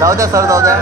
जाऊ द्या सर, जाऊ द्या.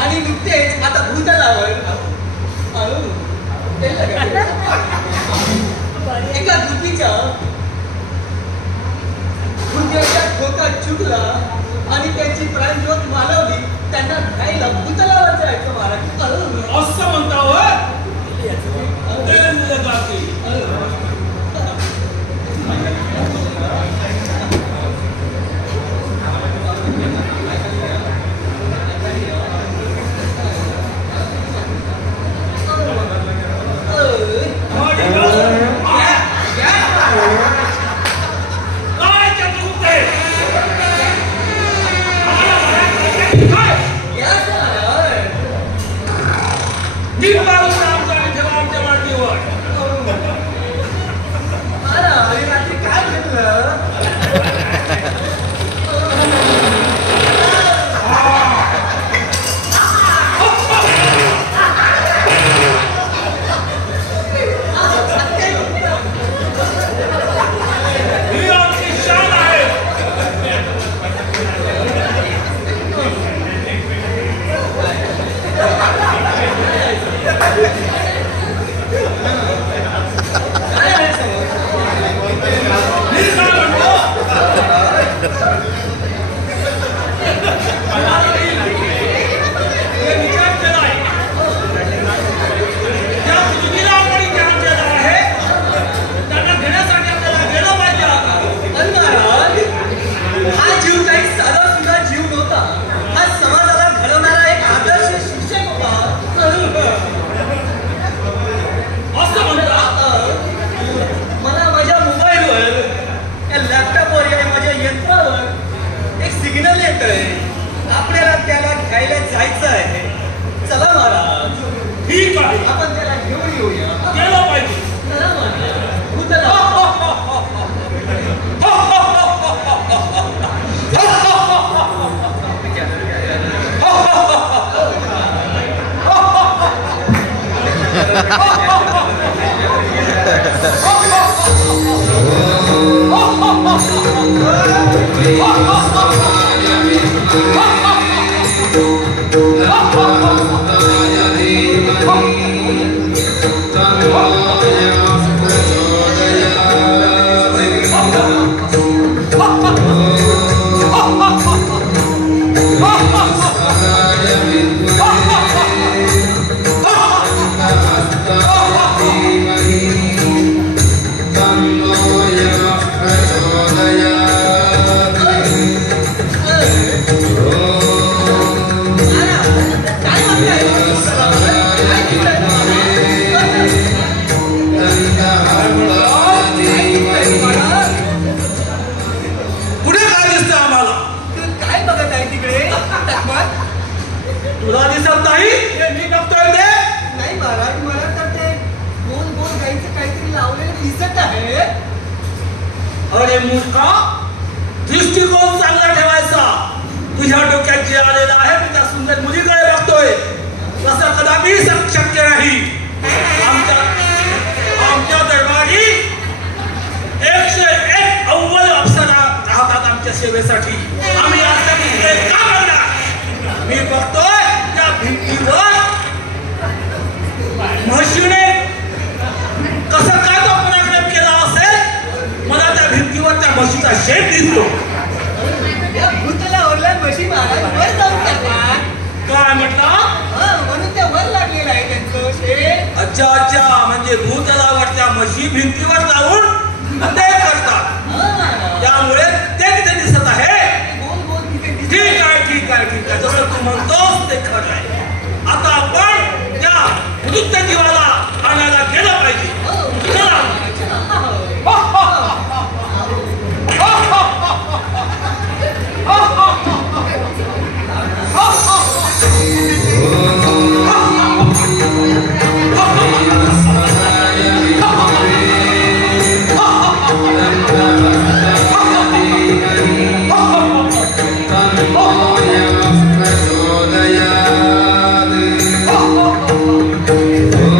आणि नुकतेच आता भूतलावर एका दुखीच्या हृदयाचा ठोका चुकला आणि त्यांची प्राणज्योत मालवली. त्यांना घ्यायला भूतलावर जायचं महाराज. असं म्हणता हो? आपल्याला त्याला घ्यायला जायचं आहे. चला महाराज. ठीक आहे, आपण त्याला घेऊन येऊया. गेलं पाहिजे. चला महाराज. भूतला तुला दिसत नाही? मी बघतोय ते. नाही महाराज, मला तर ते गोल गोल गाईचं काहीतरी लावलेलं दिसत आहे. अरे मूर्खा, दृष्टिकोन चांगला ठेवायचा. तुझ्या डोक्यात जे आलेला आहे मी त्या सुंदर मुलीकडे बघतोय. तसं कदापि शक्य नाही. आमच्या दरबारी 101 अव्वल अप्सरा राहतात आमच्या सेवेसाठी. आम्ही आज का बघणार? मी बघतोय त्या भिंतीवर म्हशीने कसं काय तो पराक्रम केला असेल. मला त्या भिंतीवर त्या म्हशीचा शेप दिसतो. भूतला ओरला म्हशी महाराज वर जाऊन टाकला. काय म्हटलं? म्हणून त्या वर लागलेला आहे त्यांचं शेप. अच्छा अच्छा, म्हणजे भूतलावरच्या म्हशी भिंतीवर जाऊन ते करतात. त्यामुळे ते तिथे दिसत आहे. ठीक आहे ठीक आहे ठीक आहे, जसं तू म्हणतोस ते खरं आहे. आता आपण त्या मृत जीवाला आणायला गेलं पाहिजे. चला.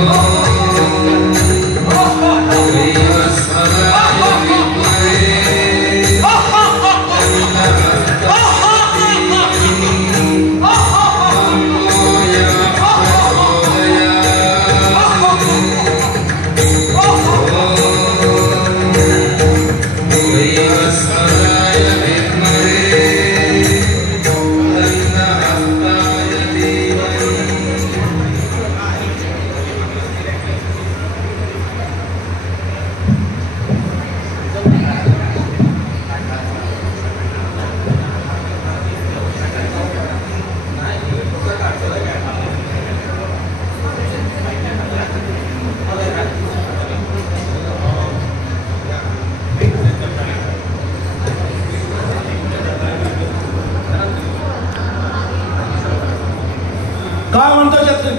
Oh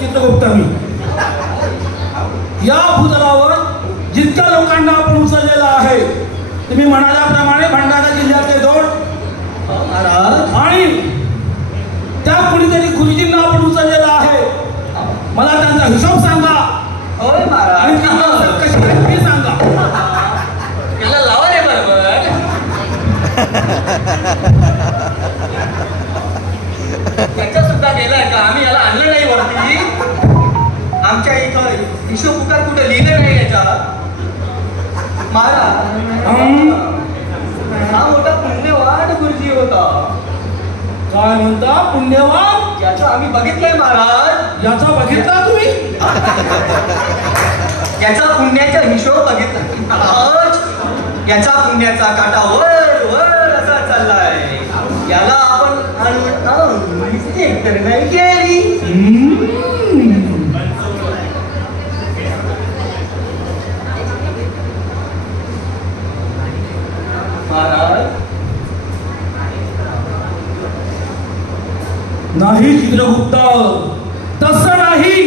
चित्रगुप्त मी. या भूतलावर जितक्या लोकांना आपण उचललेला आहे तुम्ही म्हणाल्याप्रमाणे भंडारा जिल्ह्यातले 2 आणि त्या कुणीतरी गुरुजींना आपण उचललेला आहे. मला त्यांचा हिशोब सांगा. होय महाराज. आणि कशी फी सांगा. त्याला लावा रे बरोबर. त्याच्या सुद्धा गेलाय का? आम्ही याला आणलं नाही वरती. आमच्या इथं हिशोब पुकार कुठं लिहिलं नाही याच्यात महाराज. हा मोठा पुण्यवान गुरुजी होता. काय म्हणता? पुण्यवान? याचं आम्ही बघितलंय महाराज. याचा बघितला तुम्ही? याचा पुण्याचा हिशोब बघितला महाराज. याचा पुण्याचा काटा वर वर असा चाललाय. याला आपण मिस्टेक तर नाही केली. महाराज नाही चित्रगुप्त, तसं नाही.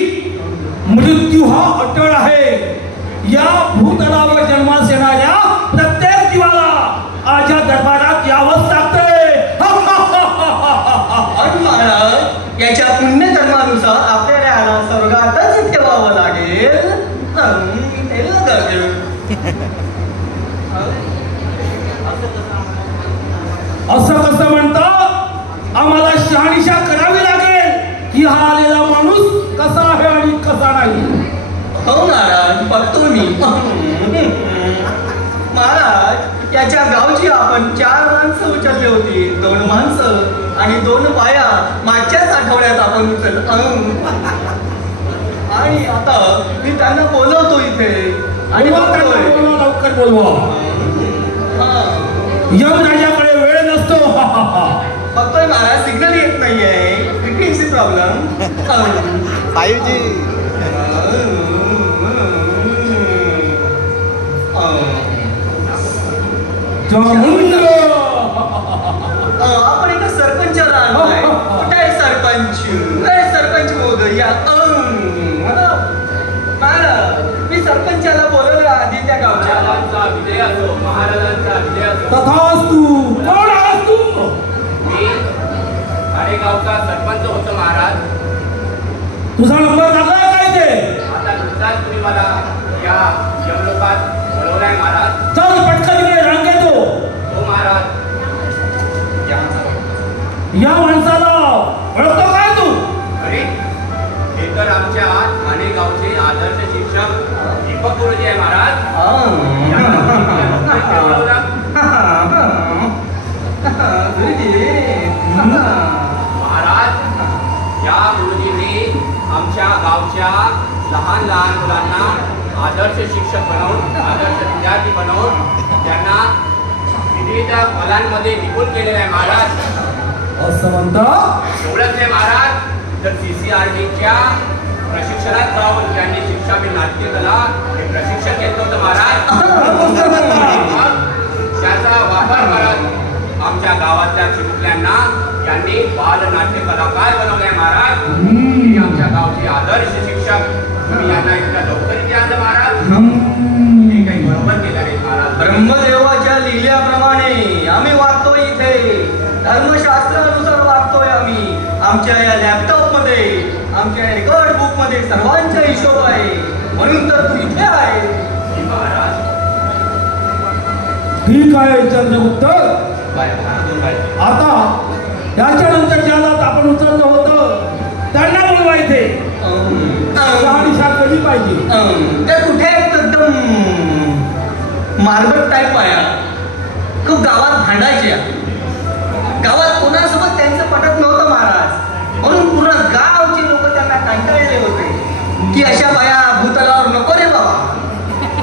मृत्यू हा अटळ आहे. या भूतलावर जन्मास येणाऱ्या प्रत्येक जीवाला आजच्या दरबारात यावंच लागतंय. आणि महाराज याच्या पुण्यकर्मानुसार आपल्याला स्वर्गातच ठेवावं लागेल. असं कसं म्हणता? आम्हाला शहानिशा करावी लागेल की हा आलेला माणूस कसा आहे आणि कसा नाही. हो महाराज बघतो मी. महाराज याच्या गावची आपण 4 माणसं उचलली होती. 2 माणसं आणि 2 बाया मागच्याच आठवड्यात आपण उचल. आणि आता मी त्यांना बोलवतो इथे आणि बघतोय. लवकर बोलवा. यमराजाकडे वेळ नसतो. बघतोय महाराज सिग्नल येत नाहीये. Frequency problem. 5G. आपण एका सरपंचाला आणलाय. कुठे आहे सरपंच? सरपंच मोदया. मी सरपंचाला बोलवलं आधी त्या गावच्या. विजय असो, महाराजांचा विजय असो. तथास्तु. कोण आहेस तू? मी गावचा सरपंच होतो महाराज. तुझा नंबर लागला काय ते? आता नुकताच तुम्ही मला या यमलोकात बोलवलाय महाराज. चल पटकन इकडे रांग येतो. हो महाराज. या माणसाला ओळखतो काय तू? अरे हे तर आमच्या ठाणे गावचे आदर्श शिक्षक दीपक गुरुजी आहे महाराज. महाराज या गुरुजींनी आमच्या गावच्या लहान लहान मुलांना आदर्श शिक्षक बनवून, आदर्श विद्यार्थी बनवून त्यांना विविध कलांमध्ये निपुण केलेले आहे महाराज. असं म्हणता? एवढंच नाही महाराज, तर CCRTच्या प्रशिक्षणात जाऊन त्यांनी शिक्षा मी नाट्यकला हे प्रशिक्षण घेतलं होतं महाराज. त्याचा वापर करत आमच्या गावातल्या चिमुकल्यांना त्यांनी बालनाट्य कलाकार बनवले महाराज. हे आमच्या गावचे आदर्श शिक्षक. तुम्ही यांना इतक्या लवकर इथे आणलं महाराज. हे काही बरोबर केलं नाही महाराज. ब्रह्मदेवाच्या लिहिल्याप्रमाणे आम्ही वागतो इथे. धर्मशास्त्रानुसार वागतोय आम्ही. आमच्या या लॅपटॉप मध्ये, आमच्या रेकॉर्ड बुक मध्ये सर्वांचा हिशोब आहे. म्हणून तर तू इथे आहे महाराज. ठीक आहे चंद्रगुप्त. आता याच्यानंतर ज्याला आपण उचललं होतं त्यांना बोलवा इथे. शहानिशा केली पाहिजे. त्या कुठे एकदम मार्बट टाईप आहे. खूप गावात भांडायच्या. गावात कोणासोबत त्यांचं पटत नव्हतं महाराज. म्हणून पूर्ण गावचे लोक त्यांना कंटाळले होते की अशा बाया भूतलावर नको रे बाबा.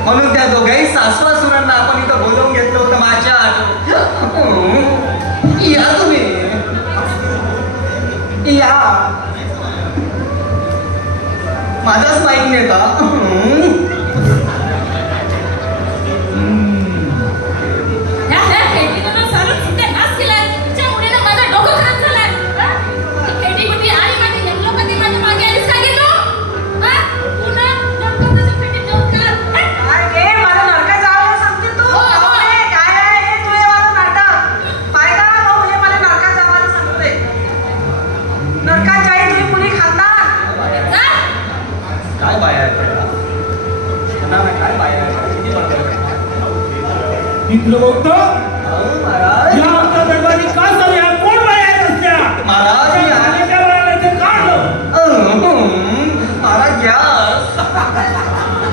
म्हणून त्या दोघाही सासवासुरांना आपण इथं बोलवून घेतलं होतं माझ्या. या तुम्ही या. माझाच माहित नाही का? चित्रगुप्त महाराज या आमच्या दरबारी काय चालू या कोण बाई आहेत असल्या महाराज मी आले. आलेच्या वेळेला ते काढलं महाराज गॅस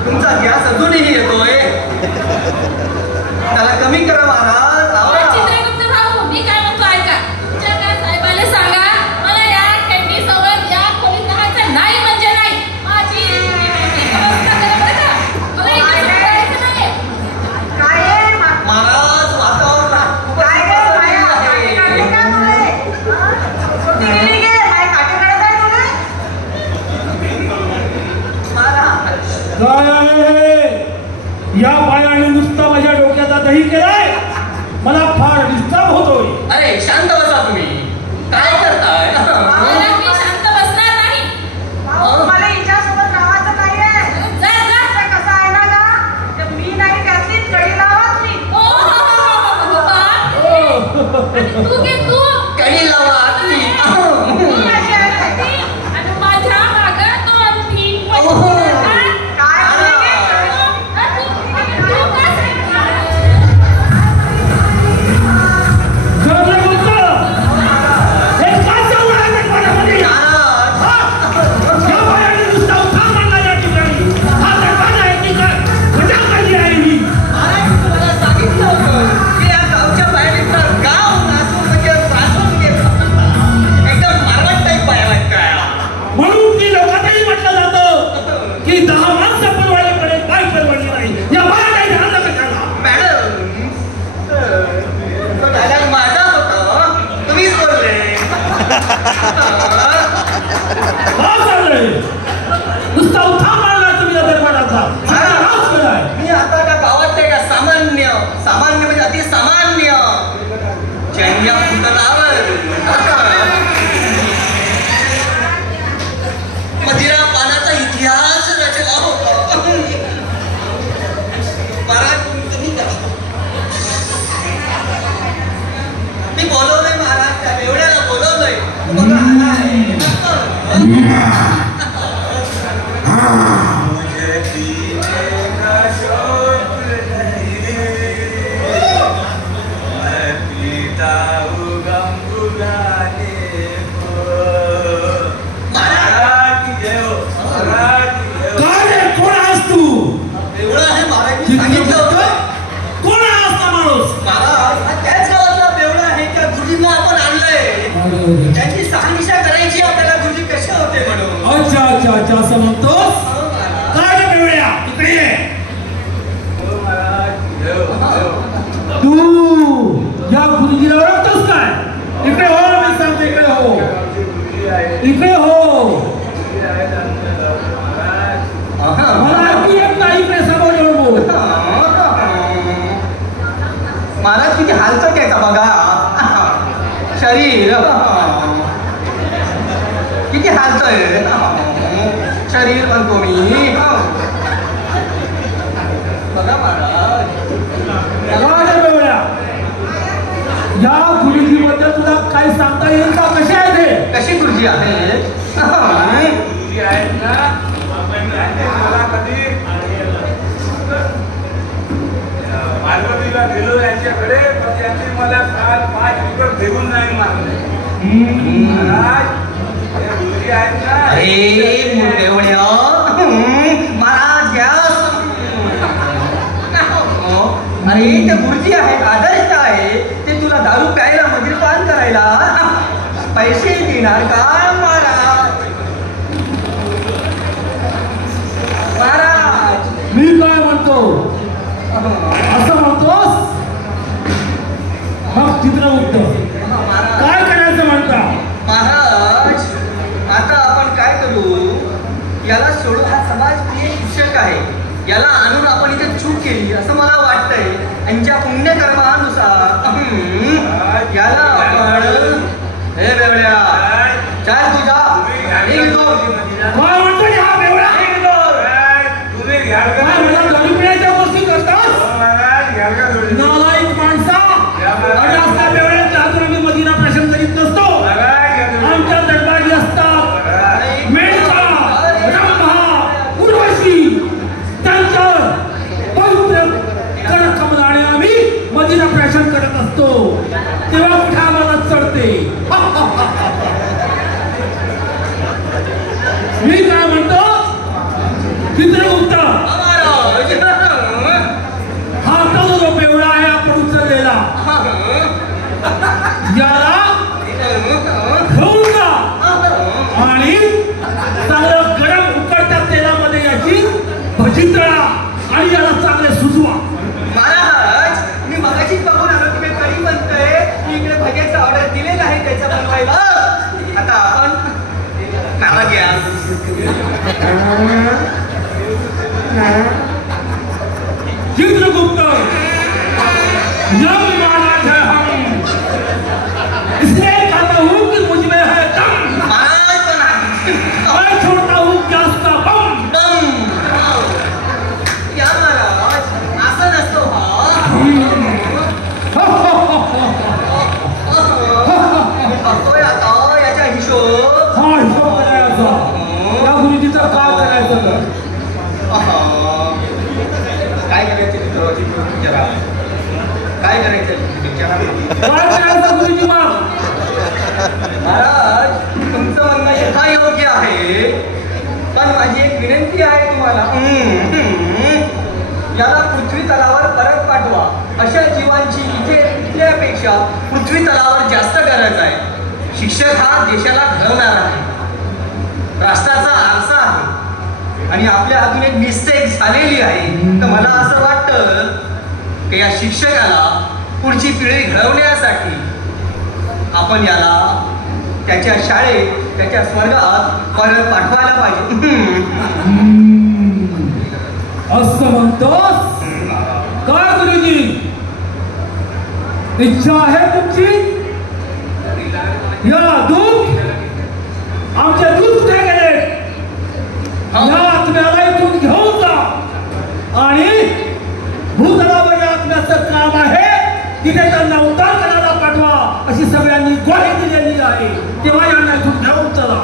तुमचा गॅस अजूनही येतोय त्याला कमी करा महाराज. ओ चित्रगुप्त भाऊ, मी काय म्हणतो ऐका. तुमच्या त्या साहेबाला सांगा मला या खंडी सोबत या खोलीत राहायचं नाही म्हणजे नाही. माझी व्यवस्था करा बरं का. मला इकडे राहायचं नाही. महाराज वातावरण खूपच महाराज काय आहे या बायाने नुसता माझ्या डोक्याचा दही केलाय. मला फार डिस्टर्ब होतोय. अरे शांत बसा तुम्ही काय करताय. मला मी शांत बसणार नाही. ओ, आणि तू घे तू. कडी लावा आतली. आणि माझ्या मागं तो अंगठी. ओहो. चित्रगुप्त, हे काय चालू आहे दरबारामध्ये? महाराज या बायाने नुसता उठाव मारला या ठिकाणी. हा दरबार आहे की काय? मजा केली आहे ही. महाराज तुम्हाला सांगितलं होतं की या गावच्या बाहेर गाव नाचून म्हणजे वाजवून घेत एकदम मारवाड टाईप बाया आहेत काय. म्हणून ती लोकांनाही म्हटलं जातं की 10 माणसं परवडल्याकडे काय परवडले नाही. या बाया काही झालं कशाला? मॅडम तो डायलॉग माझा होता तुम्हीच बोलले. काय चाललंय? नुसता उठा मारला तुम्ही या दरबाराचा. सत्यानाश केलाय. मी आता त्या गावातल्या एका सामान्य सामान्य म्हणजे अति सामान्य ज्यांच्या पुतळावर मदिरा पानाचा इतिहास रचला होता. महाराज तुम्ही करा. मी बोलवलंय महाराज त्या बेवड्याला बोलवलंय. तो बघा आलाय. काय रे? कोण आहेस तू? बेवडा आहे महाराज मी सांगितलं होतं. कोण आहे असा माणूस? महाराज हा त्याच गावातला बेवडा आहे त्या गुरुजींना आपण आणलंय. त्यांची शहानिशा करायची आपल्याला गुरुजी कसे होते म्हणून. अच्छा अच्छा अच्छा असं म्हणतोस? काय रे बेवड्या? इकडे ये. तू या गुरुजीला ओळखतोस काय? इकडे हो, मी सांगतो इकडे हो. इकडे हो. मला ऐकू येत नाही. इकडे समोर येऊन बोल. महाराज किती हालचाल घ्यायचा बघा शरीर किती हालतंय शरीर म्हणतो मी. बघा महाराज काय रे बेवड्या? या गुरुजीबद्दल तुला काही सांगता येईल का? कसे आहे ते? कशी गुरुजी आहे. पार्वतीला गेलो यांच्याकडे तर त्यांनी मला काल 5 एकर देऊन नाही मारले. महाराज हे गुरुजी आहेत ना. अरे मुलगेवड्या महाराज घ्या. अरे ते गुरुजी आहेत आदर्श आहे. ते तुला दारू प्यायला मद्यपान करायला पैसे देणार का महाराज. महाराज मी काय म्हणतो? असं म्हणतोस? मग चित्रगुप्त काय करायचं म्हणता? महाराज आता आपण काय करू. याला सोडून हा समाजप्रिय शिक्षक आहे. याला आणून आपण इथे चूक केली असं मला वाटतंय. यांच्या पुण्यकर्मानुसार याला आपण हे बेवड्या चाल तुझा काय म्हणतो हा बेवडा? तुम्ही घ्याल का? काय मला दारू पिण्याच्या गोष्टी करतास? महाराज घ्याल का थोडी? नालायक माणसा. आणि असल्या बेवड्याच्या हातून आम्ही मदिरा प्राशन करीत नसतो. महाराज घ्या थोडी. आमच्या दरबारी असतात मेळका, रंभा, उर्वशी, त्यांच्या पवित्र कडक कमलाने आम्ही यम महाराज है हम, इसलिए कहता हूँ कि मुझ में है दम। महाराज पण मैं छोड़ता हूँ गैस का बम। या महाराज असं नसतो बघतोय आता याच्या हिशोब. हा हिशोब करायचा, त्या गुरुजीचा काय करायचं तर. काय करायचं विचारा, काय करायचं विचारा. काय करायचं गुरुजी मग. महाराज तुमचं म्हणणं यथा योग्य आहे, पण माझी एक विनंती आहे तुम्हाला. याला पृथ्वी तलावर परत पाठवा. अशा जीवांची इथल्यापेक्षा पृथ्वी तलावर जास्त गरज आहे. शिक्षक हा देशाला घडवणार आहे, राष्ट्राचा आरसा आहे, आणि आपल्या हातून एक मिस्टेक झालेली आहे. तर मला असं वाटतं की या शिक्षकाला पुढची पिढी घडवण्यासाठी आपण याला त्याच्या शाळेत, त्याच्या स्वर्गात परत पाठवायला पाहिजे. असं म्हणतोस काय गुरुजी, इच्छा आहे तुमची. या दूध आमचे दूध कुठे गेले, या आत्म्याला इथून घेऊन जा आणि भूतलावर या आत्म्याचं काम आहे तिथे त्यांना उद्धार करायला पाठवा अशी सगळ्यांनी ग्वाही दिलेली आहे. तेव्हा यांना इथून घेऊन चला.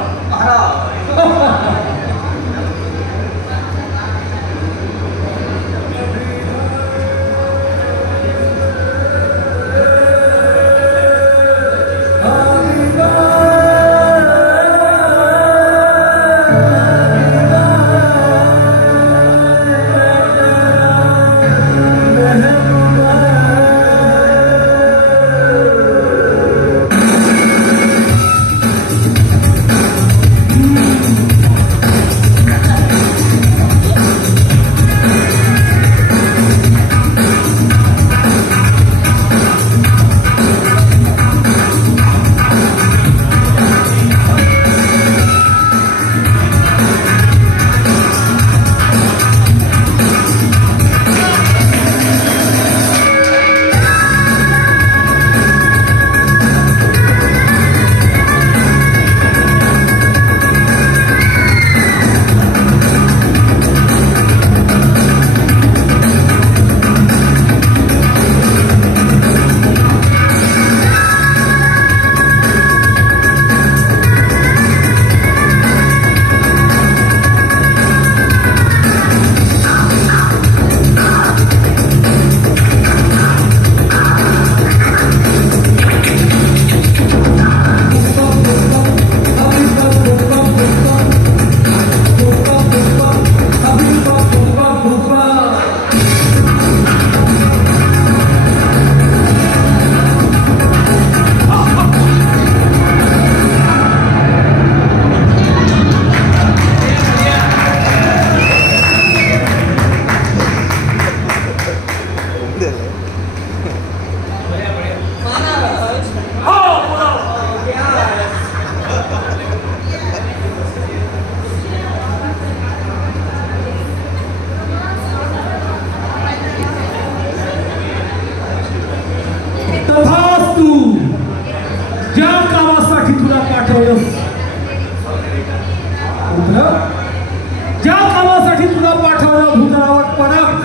ज्या कामासाठी तुला पाठवलं भूतलावर परत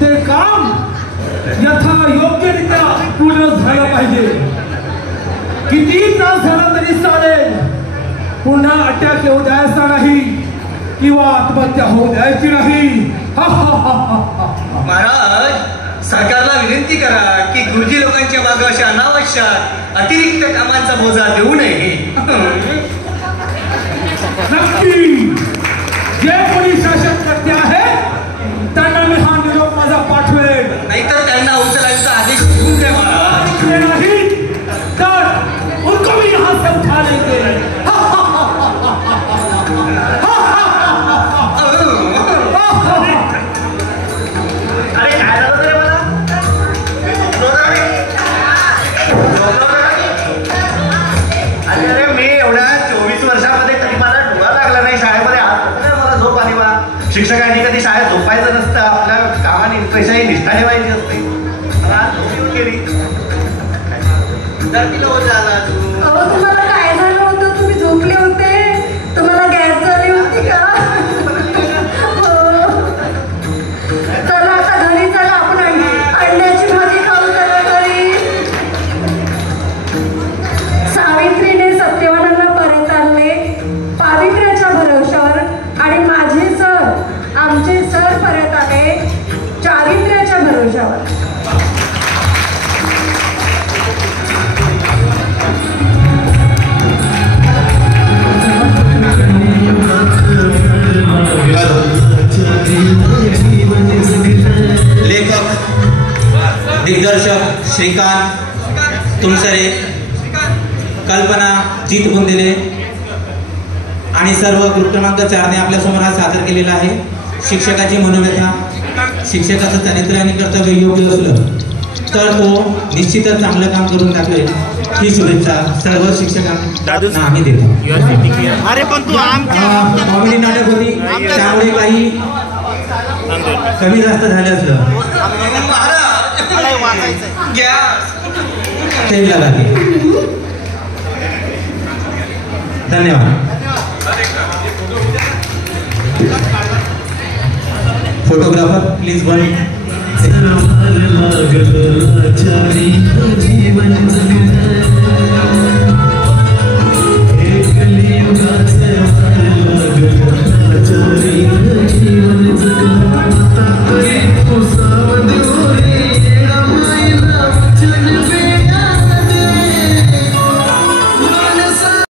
ते काम यथा योग्यरित्या पूर्ण झालं पाहिजे. किती त्रास झाला तरी चालेल, पुन्हा अटॅक येऊ द्यायचा नाही किंवा आत्महत्या होऊ द्यायची नाही. महाराज, सरकारला विनंती करा की गुरुजी लोकांच्या मागे अशा अनावश्यक अतिरिक्त कामांचा बोजा देऊ नये. नक्की जे कोणी शासनकर्ते आहेत त्यांना मी हा निरोप माझा पाठवेल. नाहीतर त्यांना उचलायचा आदेश देऊन द्या महाराज. नहीं तर उनको भी यहाँ से उठा लेंगे. अरे काय झालं रे मला? अरे मी एवढ्या 24 वर्षामध्ये कधी मला डोळा लागला नाही शाळेमध्ये. आज मला झोप आली बा. शिक्षकांनी कधी शाळेत झोपायचं नसतं, आपल्या कामाने पैशाही निष्ठा ठेवायची असते. मला आज झोप घरी जर तिला हो झाला तू अहो तुम्हाला काय झालं होतं? तुम्ही झोपले होते? तुम्हाला गॅस झाली होती का? हो. चला आता घरी चला, आपण अंड्याची भाजी खाऊ चला घरी. सावित्रीने सत्यवानांना परत आणले पावित्र्याच्या भरवशावर, आणि माझे सर, आमचे सर परत आले चारित्र्याच्या भरवशावर. लेखक दिग्दर्शक श्रीकांत तुमसरे, कल्पना जीत बुंदेले आणि सर्व ग्रुप क्रमांक 4 ने आपल्यासमोर आज सादर केलेला आहे. शिक्षकाची मनोव्यथा. शिक्षकाचं चारित्र्य आणि कर्तव्य योग्य असलं तर तो निश्चितच चांगलं काम करून दाखवेल ही शुभेच्छा सर्व शिक्षकांना आम्ही देतो. अरे पण तू कॉमेडी नाटक होती त्यामुळे काही कमी जास्त झाले असलं ते लगा. धन्यवाद. Photographer please one.